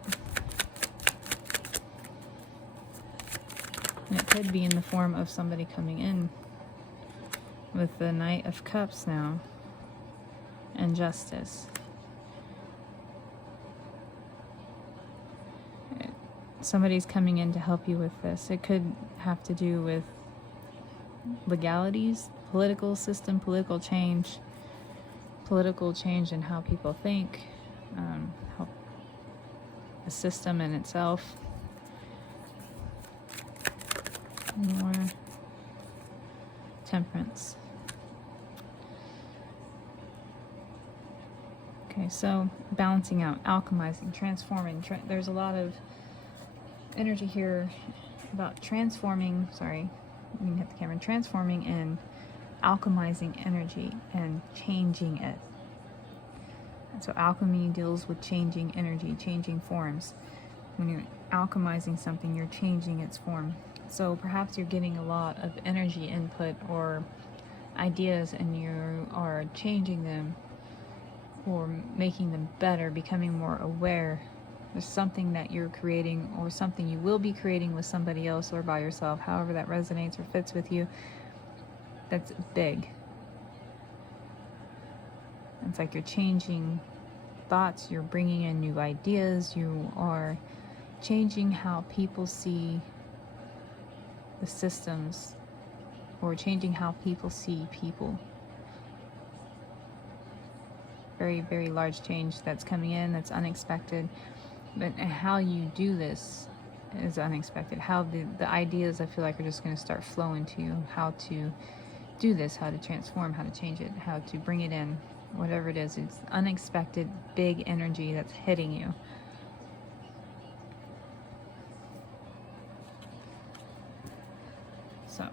And it could be in the form of somebody coming in with the Knight of Cups now and Justice. Somebody's coming in to help you with this. It could have to do with legalities, political system, political change in how people think, how the system in itself. More Temperance. Okay, so balancing out, alchemizing, transforming. There's a lot of energy here about transforming, sorry, you can hit the camera, transforming and alchemizing energy and changing it. And so alchemy deals with changing energy, changing forms. When you're alchemizing something, you're changing its form. So perhaps you're getting a lot of energy input or ideas and you are changing them or making them better, becoming more aware. There's something that you're creating or something you will be creating with somebody else or by yourself, however that resonates or fits with you, that's big. It's like you're changing thoughts, you're bringing in new ideas, you are changing how people see the systems or changing how people see people. Very, very large change that's coming in, that's unexpected. But how you do this is unexpected. How the ideas, I feel like, are just going to start flowing to you. How to do this, how to transform, how to change it, how to bring it in, whatever it is. It's unexpected, big energy that's hitting you. So,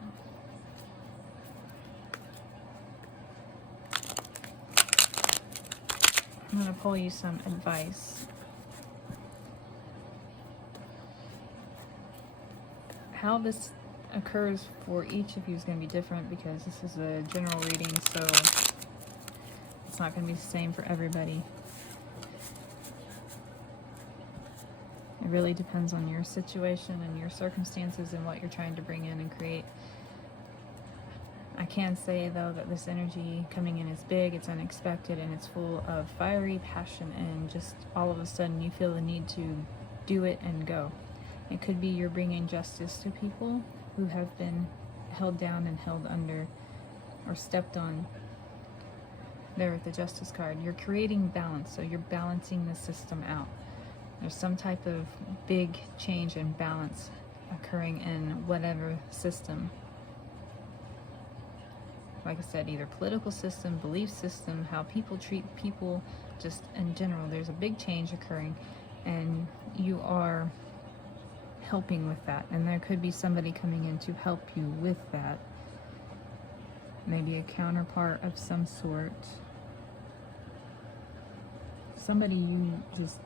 I'm going to pull you some advice. How this occurs for each of you is going to be different because this is a general reading, so it's not going to be the same for everybody. It really depends on your situation and your circumstances and what you're trying to bring in and create. I can say, though, that this energy coming in is big, it's unexpected, and it's full of fiery passion, and just all of a sudden you feel the need to do it and go. It could be you're bringing justice to people who have been held down and held under or stepped on. There with the Justice card. You're creating balance, so you're balancing the system out. There's some type of big change and balance occurring in whatever system. Like I said, either political system, belief system, how people treat people, just in general. There's a big change occurring, and you are helping with that. And there could be somebody coming in to help you with that. Maybe a counterpart of some sort. Somebody you just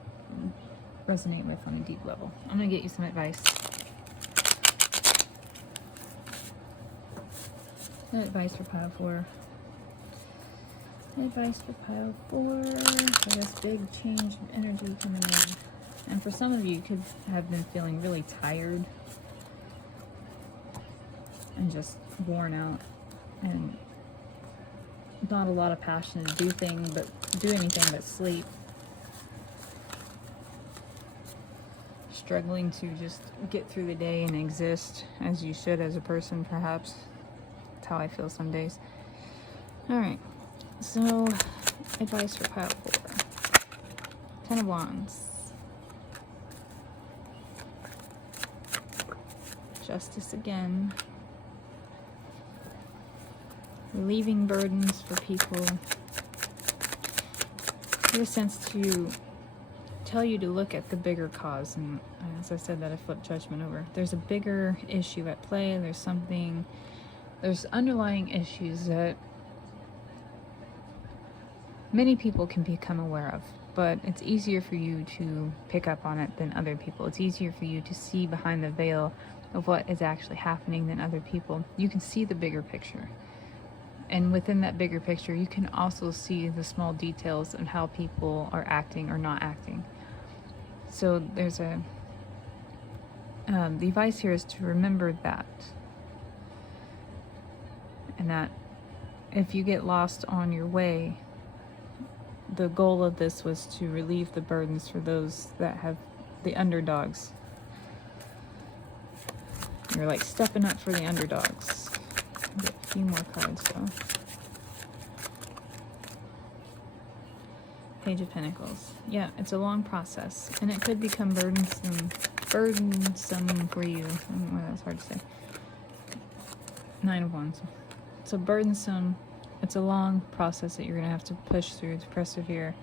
resonate with on a deep level. I'm going to get you some advice. Advice for pile 4. Advice for pile 4. For this big change in energy coming in. And for some of you, you could have been feeling really tired and just worn out and not a lot of passion to do anything but sleep. Struggling to just get through the day and exist as you should as a person, perhaps. That's how I feel some days. Alright, so advice for pile 4. 10 of Wands. Justice again. Relieving burdens for people. Get a sense to tell you to look at the bigger cause. And as I said that, I flipped judgment over. There's a bigger issue at play. There's underlying issues that many people can become aware of, but it's easier for you to pick up on it than other people. It's easier for you to see behind the veil of what is actually happening than other people. You can see the bigger picture. And within that bigger picture, you can also see the small details of how people are acting or not acting. So there's the advice here is to remember that. And that if you get lost on your way, the goal of this was to relieve the burdens for those that have the underdogs. You're like stepping up for the underdogs. Get a few more cards though. Page of Pentacles. Yeah, it's a long process, and it could become burdensome for you. Well, that's hard to say. 9 of Wands. So burdensome. It's a long process that you're going to have to push through, to persevere.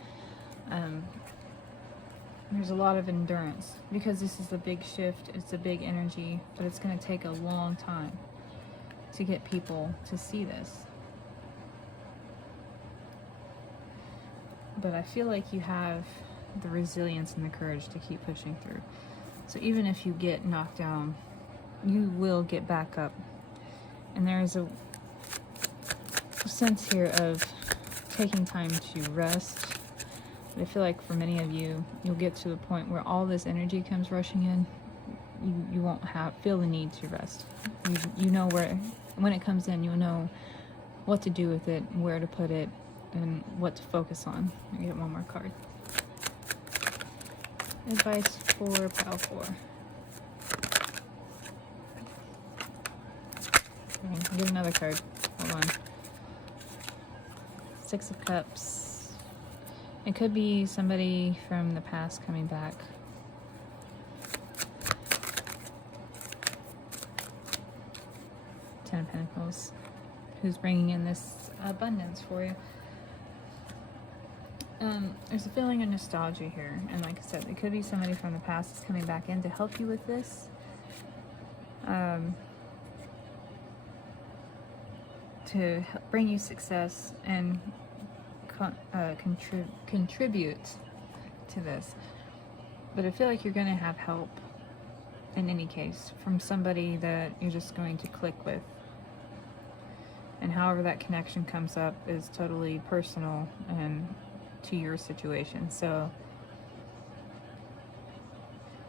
There's a lot of endurance because this is a big shift. It's a big energy, but it's going to take a long time to get people to see this. But I feel like you have the resilience and the courage to keep pushing through. So even if you get knocked down, you will get back up. And there is a sense here of taking time to rest. But I feel like for many of you, you'll get to a point where all this energy comes rushing in. You won't feel the need to rest. You know where, when it comes in, you'll know what to do with it, where to put it, and what to focus on. I get one more card. Advice for Pile 4. I'll get another card. Hold on. 6 of Cups. It could be somebody from the past coming back. 10 of Pentacles. Who's bringing in this abundance for you. There's a feeling of nostalgia here, and like I said, it could be somebody from the past that's coming back in to help you with this. To bring you success and contribute to this. But I feel like you're going to have help in any case from somebody that you're just going to click with. And however that connection comes up is totally personal and to your situation. So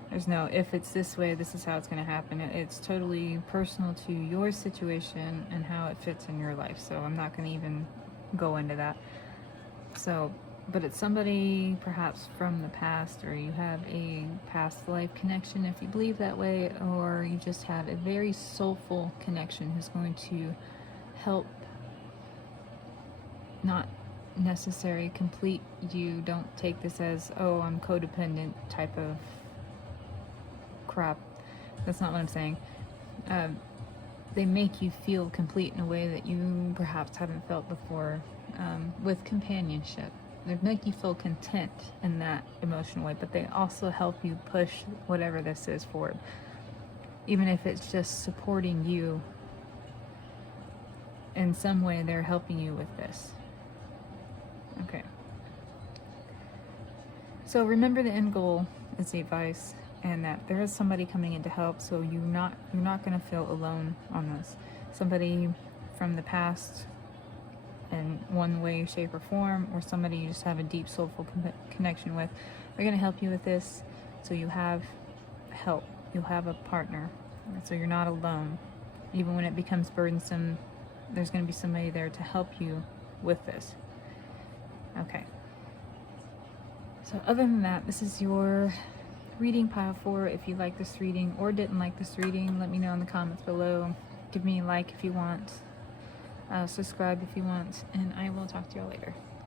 there's no, if it's this way, this is how it's going to happen. It's totally personal to your situation and how it fits in your life. So I'm not going to even go into that. So, but it's somebody perhaps from the past, or you have a past life connection if you believe that way, or you just have a very soulful connection who's going to help, not necessarily complete you. Don't take this as, oh, I'm codependent type of crap. That's not what I'm saying. They make you feel complete in a way that you perhaps haven't felt before, with companionship. They make you feel content in that emotional way, but they also help you push whatever this is forward. Even if it's just supporting you in some way, they're helping you with this. Okay. So remember, the end goal is the advice, and that there is somebody coming in to help, so you're not going to feel alone on this. Somebody from the past in one way, shape, or form, or somebody you just have a deep soulful connection with, are going to help you with this, so you have help. You'll have a partner, so you're not alone. Even when it becomes burdensome, there's going to be somebody there to help you with this. Okay. So other than that, this is your reading, Pile 4. If you like this reading or didn't like this reading, let me know in the comments below. Give me a like if you want. Subscribe if you want. And I will talk to y'all later.